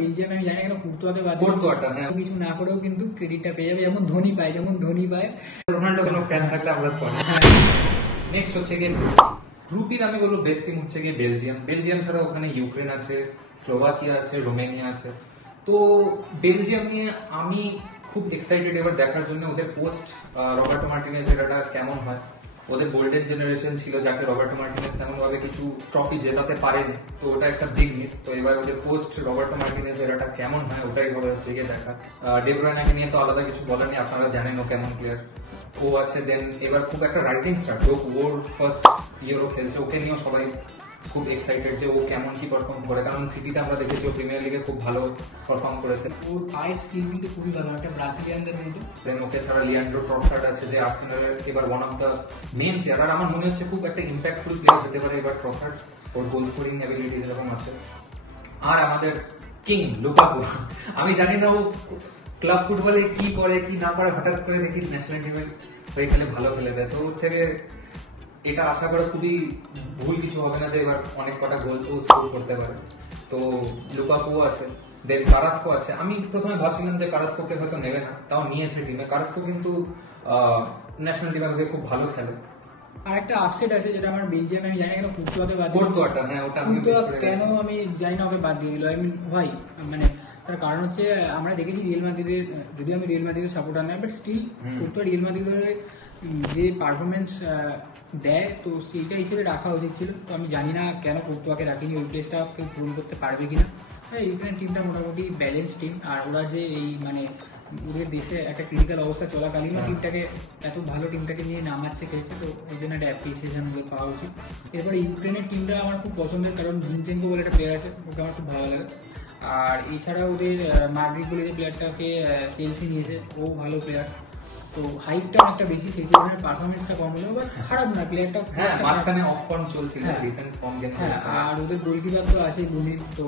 Belgium আমি জানি কেন কুর্তোয়াকে বাদ কিছু না করেও কিন্তু ক্রেডিটটা পেয়ে যাবে, যেমন ধোনি পায় রোনাল্ডো কোনো ফ্যান থাকলে আমরা সরি। নেক্সট হচ্ছে গিয়ে গ্রুপের আমি বলবো বেস্ট টিম হচ্ছে গিয়ে বেলজিয়াম ছাড়া ওখানে ইউক্রেন আছে, স্লোভাকিয়া আছে, রোমানিয়া আছে। তো বেলজিয়াম নিয়ে আমি খুব এক্সাইটেড এবার দেখার জন্য ওদের পোস্ট রবার্টো মার্টিনেজ এরাটা কেমন হয়। ওদের গোল্ডেন জেনারেশন ছিল যাকে রবার্টো মার্টিনেজ তেমন ভাবে কিছু ট্রফি জেতাতে পারেনি, তো ওটা একটা বিগ মিস। তো এবার ওদের পোস্ট রবার্টো মার্টিনেজ এরাটা কেমন হয় ওটাই হবে হচ্ছে গিয়ে দেখা। ডে ব্রুয়নেকে নিয়ে তো আলাদা কিছু বলার নেই, আপনারা জানেন ও কেমন প্লেয়ার ও আছে। দেন এবার খুব একটা রাইজিং স্টার, ওর ফার্স্ট ইউরো খেলছে, ওকে নিয়েও সবাই খুব এক্সাইটেড যে ও কেমন কি পারফর্ম করে, কারণ সিটিতে আমরা দেখেছি ও প্রিমিয়ার লিগে খুব ভালো পারফর্ম করেছে। ওর পায়ের স্কিল কিন্তু খুবই ভালো, একটা ব্রাজিলিয়ানদের মতো। দেন ওকে ছাড়া লিয়ান্ড্রো ট্রসার্ড আছে যে আর্সেনালের এবার one of the main player, আর আমার মনে হচ্ছে খুব একটা ইম্প্যাক্টফুল প্লেয়ার হতে পারে এবার ট্রসার্ড, ওর গোল স্কোরিং অ্যাবিলিটি যেরকম আছে। আর আমাদের কিং লুকাকু, আমি জানি না ও ক্লাব ফুটবলে কি করে কি না করে, হঠাৎ করে দেখি ন্যাশনাল টিমের হয়ে খেলে ভালো খেলে দেয়। তো ওর থেকে এটা আশা করা খুবই ভুল কিছু হবে না যে এবার অনেক কটা গোল তো স্কোর করতে পারে। তো লুকাকু আছে, দেন কারাস্কো আছে। আমি প্রথমে ভাবছিলাম যে কারাস্কোকে হয়তো নেবে না, তাও নিয়েছে টিমে। কারাস্কো কিন্তু ন্যাশনাল টিমে খুব ভালো খেলে। আর একটা আপসেট আছে যেটা আমার বেলজিয়াম আমি জানি কেন কুর্তোয়াকে বাদ কেন আমি জানি না ওকে বাদ দিয়ে দিল। ভাই মানে তার কারণ হচ্ছে আমরা দেখেছি রিয়েল মাদ্রিদের, যদিও আমি রিয়েল মাদ্রিদের সাপোর্টার নয়, বাট স্টিল কুর্তোয়া রিয়েল মাদ্রিদের যে পারফরমেন্স দেয় তো সেইটা হিসেবে রাখা উচিত ছিল। তো আমি জানি না কেন কুর্তোয়াকে রাখিনি, ওই প্লেসটা কেউ পূরণ করতে পারবে কিনা। ইউক্রেন টিমটা মোটামুটি ব্যালেন্স টিম, আর ওরা যে এই মানে ওদের দেশে একটা ক্রিটিক্যাল অবস্থা চলাকালীন টিমটাকে এত ভালো টিমটাকে নিয়ে নামাচ্ছে খেলছে, তো এই জন্য একটা অ্যাপ্রিসিয়েশন গুলো পাওয়া উচিত। এরপরে ইউক্রেনের টিমটা আমার খুব পছন্দের, কারণ জিনচেঙ্কো বলে একটা প্লেয়ার আছে, ওকে আমার খুব ভালো লাগে। আর এছাড়া ওদের মাদ্রিদ বলে যে প্লেয়ারটাকে চেলসি নিয়েছে, ও ভালো প্লেয়ার। তো হাইটটা অনেকটা বেশি, সেই কারণে পারফরমেন্সটা কম হলেও বাট খারাপ না প্লেয়ারটা। মাঝখানে অফ ফর্ম চলছিল, রিসেন্ট ফর্ম গেম। আর ওদের গোলকিপার তো আছে লুনিন, তো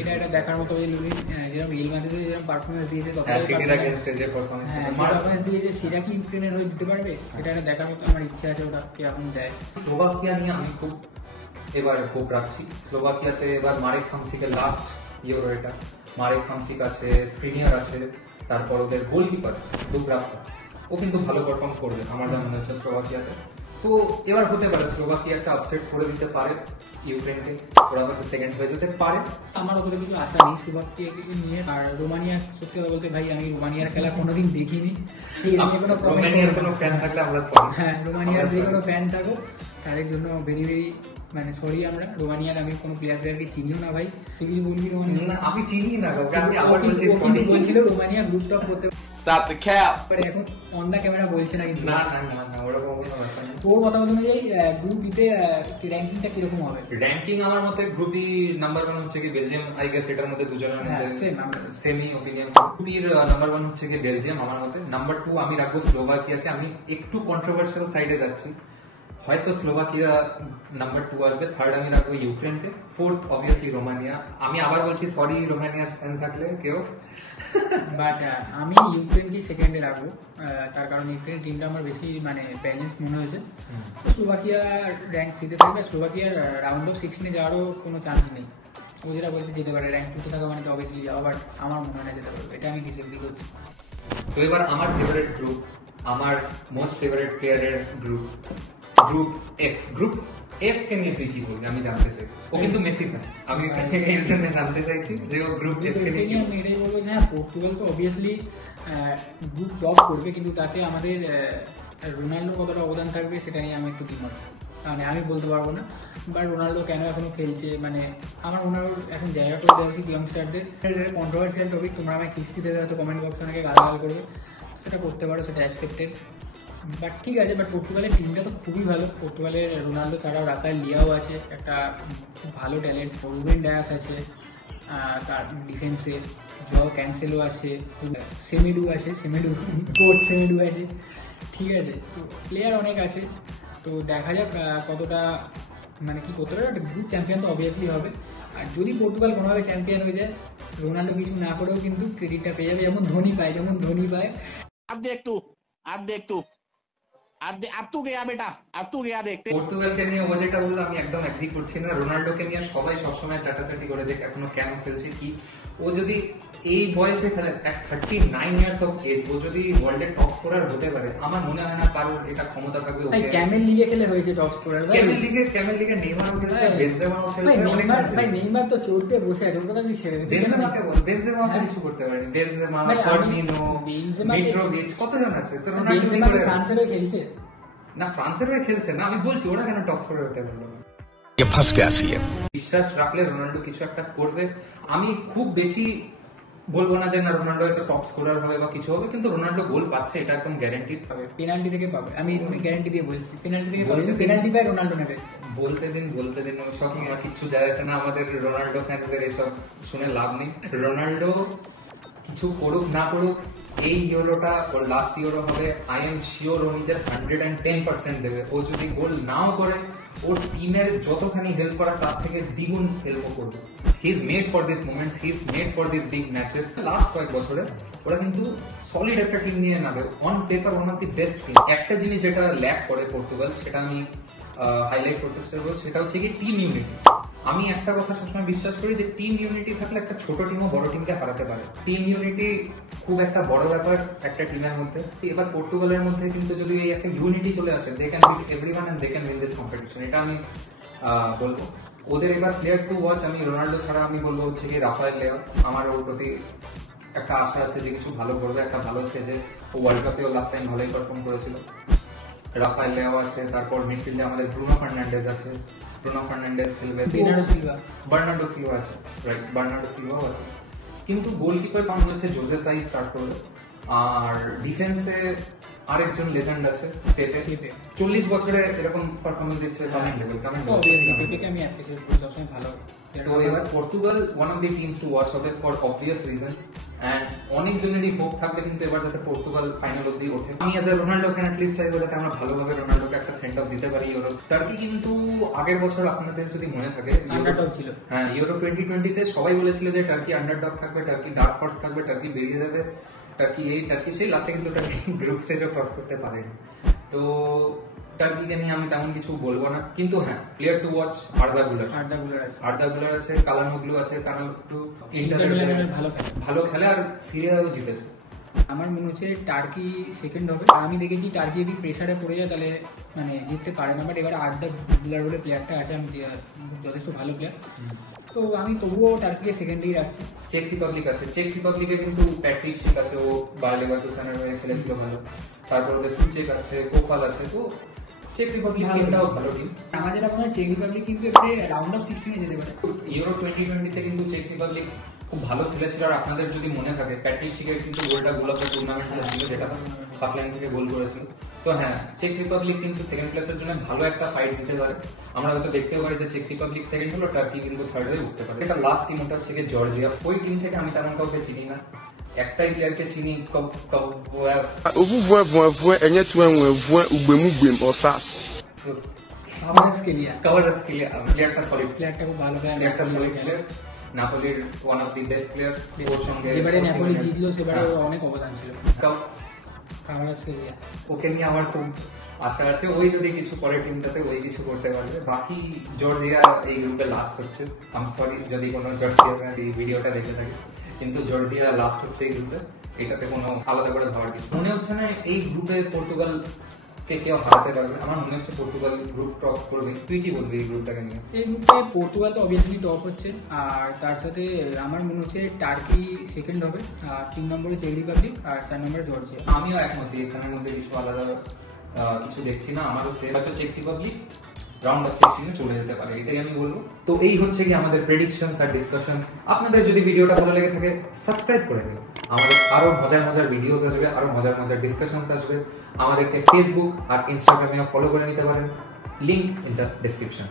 এটা একটা দেখার মতো যে লুনিন যেরকম রিয়েল মাদ্রিদে যেরকম পারফরমেন্স দিয়েছে পারফরমেন্স দিয়েছে, সেটা কি ইউক্রেনের হয়ে দিতে পারবে, সেটা একটা দেখার মতো। আমার ইচ্ছা আছে ওটা কিরকম যায়। স্লোভাকিয়া নিয়ে আমি খুব এবার হোপ রাখছি। স্লোভাকিয়াতে এবার মারেক হামসিকের লাস্ট ইউরো এটা। মারেক হামসিক আছে, স্ক্রিনিয়ার আছে, তারপর ওদের গোলকিপার ডুব্রাভকা, ও কিন্তু ভালো পারফর্ম করবে আমার যা মনে হচ্ছে স্লোভাকিয়াতে। তো এবার হতে পারে স্লোভাকিয়া একটা আপসেট করে দিতে পারে ইউক্রেনকে, ওরা হয়তো সেকেন্ড হয়ে যেতে পারে। আমার ওদের কিছু আশা নেই স্লোভাকিয়াকে নিয়ে। আর রোমানিয়া, সত্যি কথা বলতে ভাই আমি রোমানিয়ার খেলা কোনোদিন দেখিনি। রোমানিয়ার কোনো ফ্যান থাকলে আমরা সরি। হ্যাঁ, রোমানিয়ার যে কোনো ফ্যান থাকো তাদের জন্য ভেরি ভেরি মানে সরি। আমরা রোমানিয়ার আমি কোনো প্লেয়ারকে চিনিও না ভাই, তুই কিছু বলবি রোমানিয়া? আমি চিনি না, আমি আবার বলছি সরি। বলছিল রোমানিয়া গ্রুপ টপ করতে, স্টপ দ্য ক্যাপ, বাট এখন অন দ্য ক্যামেরা বলছে না। কিন্তু না না না না, ওরকম কোনো ব্যাপার না। তোর মতামত অনুযায়ী গ্রুপ বিতে র‍্যাঙ্কিংটা কিরকম হবে? র‍্যাঙ্কিং আমার মতে গ্রুপ ই নাম্বার 1 হচ্ছে কি বেলজিয়াম, আই গেস এটার মধ্যে দুজনের মধ্যে সেমি অপিনিয়ন। গ্রুপ এর নাম্বার 1 হচ্ছে কি বেলজিয়াম আমার মতে। নাম্বার 2 আমি রাখবো স্লোভাকিয়াকে। আমি একটু কন্ট্রোভার্সিয়াল সাইডে যাচ্ছি, হয়তো স্লোভাকিয়া নাম্বার 2 আসবে। থার্ড আমি রাখবো ইউক্রেনকে। Fourth obviously Romania. আমি আবার বলছি সরি রোমানিয়ার ফ্যান থাকলে কেউ, বাট আমি ইউক্রেনকে সেকেন্ডে রাখবো। তার কারণ ইউক্রেন টিমটা আমার বেশি মানে ব্যালেন্স মনে হয়েছে। স্লোভাকিয়া র্যাঙ্ক 3-তে থাকবে। স্লোভাকিয়ার রাউন্ড অফ 16-এ যাওয়ারও কোনো চান্স নেই। ও যেটা বলছে যেতে পারে, র্যাঙ্ক 2-তে থাকা মানে তো অবভিয়াসলি যাওয়া, বাট আমার মনে হয় না যেতে পারবে, এটা আমি ডিসএগ্রি করছি। তো এবার আমার ফেভারিট গ্রুপ, আমার মোস্ট ফেভারিট প্লেয়ারের group, group F. Group F কে নিয়ে তুই কি বলবি আমি জানতে চাই। ও কিন্তু মেসি ফ্যান, আমি এর জন্য জানতে চাইছি যে ও গ্রুপ এফ কে নিয়ে। আমি এটাই বলবো যে হ্যাঁ, পর্তুগাল তো অবভিয়াসলি গ্রুপ টপ করবে, কিন্তু তাতে আমাদের রোনাল্ডোর কতটা অবদান থাকবে সেটা নিয়ে আমি একটু দ্বিমত। মানে আমি বলতে পারবো না, বাট রোনাল্ডো কেন এখনো খেলছে, মানে আমার রোনাল্ডোর এখন জায়গা করে দেওয়া উচিত ইয়ংস্টারদের। কন্ট্রোভার্সিয়াল টপিক, তোমরা আমায় কিস্তি দেবে হয়তো কমেন্ট বক্সে অনেকে গালাগাল করবে, সেটা করতে পারো, সেটা অ্যাকসেপ্টেড। বাট ঠিক আছে, বাট পর্তুগালের টিমটা তো খুবই ভালো। পর্তুগালের রোনাল্ডো ছাড়াও রাফায়েল লিয়াও আছে, একটা খুব ভালো ট্যালেন্ট। রুবেন ডায়াস আছে, তার ডিফেন্সে জোয়াও ক্যানসেলো আছে, সেমেডু আছে, কোচ সেমেডু আছে, ঠিক আছে। তো প্লেয়ার অনেক আছে, তো দেখা যাক কতটা মানে কি করতে পারে। গ্রুপ চ্যাম্পিয়ন তো অবভিয়াসলি হবে। আর যদি পর্তুগাল কোনোভাবে চ্যাম্পিয়ন হয়ে যায়, রোনাল্ডো কিছু না করেও কিন্তু ক্রেডিটটা পেয়ে যাবে, যেমন ধোনি পায়। अब तू गया बेटा, अब तू गया देखते। পর্তুগালকে নিয়ে ও যেটা বললো আমি একদম এগ্রি করছি না। রোনাল্ডোকে নিয়ে সবাই সবসময় চাটাচাটি করে যে এখনো কেন খেলছে কি। ও যদি এই বয়সে খেলে, 39 ইয়ার্স অফ এজ, ও যদি ওয়ার্ল্ডের টপ স্কোরার হতে পারে, আমার মনে হয় না কারোর এটা ক্ষমতা থাকবে। ভাই ক্যামেল লিগে খেলে হয়েছে টপ স্কোরার। ক্যামেল লিগে নেইমারও খেলছে, বেনজেমাও খেলছে। ভাই নেইমার তো চোট পেয়ে বসে আছে, ওর কথা তুই ছেড়ে দে। বেনজেমা কিছু করতে পারেনি। বেনজেমা, ফার্মিনো, মিট্রোভিচ, কতজন আছে? তো বেনজেমা কি ফ্রান্সের হয়ে খেলছে? না, ফ্রান্সের হয়ে খেলছে না। আমি বলছি ওরা কেন টপ স্কোরার হতে পারলো না। বিশ্বাস রাখলে রোনাল্ডো কিছু একটা করবে। আমি খুব বেশি বলবো না যে না রোনাল্ডো হয়তো টপ স্কোরার হবে বা কিছু হবে, কিন্তু রোনাল্ডো গোল পাচ্ছে এটা একদম গ্যারান্টিড পাবে। পেনাল্টি থেকে পাবে, আমি গ্যারান্টি দিয়ে বলছি পেনাল্টি থেকে পাবে। পেনাল্টি পায় রোনাল্ডো নেবে। বলতে দিন আমি সব কিছু যায় আসে না। আমাদের রোনাল্ডো ফ্যান্সদের এসব শুনে লাভ নেই। রোনাল্ডো কিছু করুক না করুক, এই ইউরোটা ওর লাস্ট ইউরো হবে। আই এম শিওর ও নিজের 110% দেবে। ও যদি গোল নাও করে, ওর টিমের যতখানি হেল্প করা তার থেকে দ্বিগুণ হেল্প করবে। He is made for this moments, he is made for this big matches. Last কয়েক বছরে ওরা কিন্তু সলিড একটা টিম নিয়ে নামে। On paper one of the best team. একটা জিনিস যেটা ল্যাক করে পর্তুগাল, সেটা আমি হাইলাইট করতে চাইবো, সেটা হচ্ছে কি টিম ইউনিটি। আমি একটা কথা সবসময় বিশ্বাস করি যে টিম ইউনিটি থাকলে একটা ছোট টিমও বড় টিমকে হারাতে পারে। টিম ইউনিটি খুব একটা বড় ব্যাপার একটা টিমের মধ্যে। এবার পর্তুগালের মধ্যে কিন্তু যদি এই একটা ইউনিটি চলে আসে, they can beat everyone and they can win this competition. এটা আমি বলবো। ওদের এবার প্লেয়ার টু ওয়াচ, আমি রোনাল্ডো ছাড়া আমি বলবো হচ্ছে কি রাফায়েল লিয়াও। আমার ওর প্রতি একটা আশা আছে যে কিছু ভালো করবে, একটা ভালো স্টেজে। ও ওয়ার্ল্ড কাপেও লাস্ট টাইম ভালোই পারফর্ম করেছিল। রাফায়েল লিয়াও আছে, তারপর মিডফিল্ডে আমাদের ব্রুনো ফার্নান্ডেজ আছে। ব্রুনো ফার্নান্ডেজ খেলবে, বার্নার্ডো সিলভা আছে, রাইট, বার্নার্ডো সিলভাও আছে। কিন্তু গোলকিপার মনে হচ্ছে জোসে সাই স্টার্ট করবে। আর ডিফেন্সে আরেকজন লেজেন্ড আছে, পেপে। 40 বছরে এরকম পারফরম্যান্স দিচ্ছে, কমেন্ট লেভেল, কমেন্ট পেপেকে আমি অ্যাপ্রিশিয়েট করি, সবসময় ভালো। তো এবার Portugal one of the teams to watch হবে ফর অবভিয়াস রিজনস। এন্ড অনেক জনেরই হোপ থাকবে কিন্তু এবার যাতে পর্তুগাল ফাইনাল অব্দি ওঠে। আমি as a Ronaldo fan at least চাইবো যাতে আমরা ভালোভাবে রোনাল্ডোকে একটা সেন্ড অফ দিতে পারি ইউরো। টার্কি কিন্তু আগের বছর আপনাদের যদি মনে থাকে আন্ডারডগ ছিল। হ্যাঁ, ইউরো 2020 সবাই বলেছিল যে টার্কি আন্ডারডগ থাকবে, টার্কি ডার্ক হর্স থাকবে, টার্কি বেরিয়ে যাবে, টার্কি এই টার্কি সেই। লাস্টে কিন্তু টার্কি গ্রুপ স্টেজও ক্রস করতে পারেনি। তো টার্কিকে নিয়ে আমি তেমন কিছু বলবো না, কিন্তু হ্যাঁ প্লেয়ার টু ওয়াচ আর্দা গুলার আছে, কালানোগ্লু আছে। কালানোগ্লু ভালো খেলে আর সিরিয়াও জিতেছে। আমার মনে হচ্ছে টার্কি সেকেন্ড হবে। আমি দেখেছি টার্কি যদি প্রেসারে পড়ে যায় তাহলে মানে জিততে পারে না। বাট এবার আর্দা গুলার বলে প্লেয়ারটা আছে, আমি যথেষ্ট ভালো প্লেয়ার, তো আমি তবুও টার্কিকে সেকেন্ডেই রাখছি। চেক রিপাবলিক আছে, চেক রিপাবলিকে কিন্তু প্যাট্রিক শিক আছে, ও বায়ার লেভারকুসেনের হয়ে খেলেছিল ভালো। তারপর ওদের সুচেক আছে, কোফাল আছে। তো চেক রিপাবলিক টিমটাও ভালো টিম। আমার যেটা মনে হয় চেক রিপাবলিক কিন্তু এবারে রাউন্ড অফ 16 যেতে পারে। ইউরো 2020 তে কিন্তু চেক রিপাবলিক খুব ভালো খেলেছিল। আর আপনাদের যদি মনে থাকে প্যাট্রিক শিকের কিন্তু গোলটা গোল অফ দ্য টুর্নামেন্টে ছিল, যেটা হাফ লাইন থেকে গোল করেছিল। তো হ্যাঁ, চেক রিপাবলিক কিন্তু সেকেন্ড প্লেসের জন্য ভালো একটা ফাইট দিতে পারে। আমরা হয়তো দেখতেও পারি যে চেক রিপাবলিক সেকেন্ড হলো, টার্কি কিন্তু থার্ড হয়ে উঠতে পারে। এটা লাস্ট টিম, ওটা হচ্ছে জর্জিয়া। ওই টিম থেকে আমি তেমন কাউকে চিনি না, একটাই প্লেয়ারকে চিনি, প্লেয়ারটা সলিড, প্লেয়ারটা খুব ভালো প্লেয়ার, নাপোলির one of the best player. ওর সঙ্গে এবারে নাপোলি জিতলো, সেবারে অনেক অবদান ছিল। ওকে নিয়ে আমার খুব আশা আছে, ওই যদি কিছু পরে টিমটাতে ওই কিছু করতে পারবে। বাকি জর্জিয়া এই গ্রুপে লাস্ট হচ্ছে। আম সরি যদি কোনো জর্জিয়া ফ্যান এই ভিডিওটা দেখে থাকে, কিন্তু জর্জিয়া লাস্ট হচ্ছে এই গ্রুপে। এটাতে কোনো আলাদা করে ভাবার কিছু মনে হচ্ছে না। এই গ্রুপে পর্তুগাল কে কেউ হারাতে পারবে? আমার মনে হচ্ছে পর্তুগাল গ্রুপ টপ করবে। তুই কি বলবি এই গ্রুপটাকে নিয়ে? এই গ্রুপে পর্তুগাল তো অবভিয়াসলি টপ হচ্ছে, আর তার সাথে আমার মনে হচ্ছে টার্কি সেকেন্ড হবে, আর 3 নম্বরে চেক রিপাবলিক, আর 4 নম্বরে জর্জিয়া। আমিও একমত, এখানের মধ্যে কিছু আলাদা কিছু দেখছি না। আমারও সেম, হয়তো চেক রিপাবলিক রাউন্ড অফ 16 চলে যেতে পারে, এটাই আমি বলবো। তো এই হচ্ছে কি আমাদের প্রেডিকশনস আর ডিসকাশনস। আপনাদের যদি ভিডিওটা ভালো লেগে থাকে সাবস্ক্রাইব করে নিন। আমাদের আরো মজার ভিডিওস আসবে, আরো মজার ডিসকাশনস আসবে। আমাদেরকে ফেসবুক আর ইনস্টাগ্রামে ফলো করে নিতে পারেন, লিংক ইন দ্য ডেসক্রিপশন।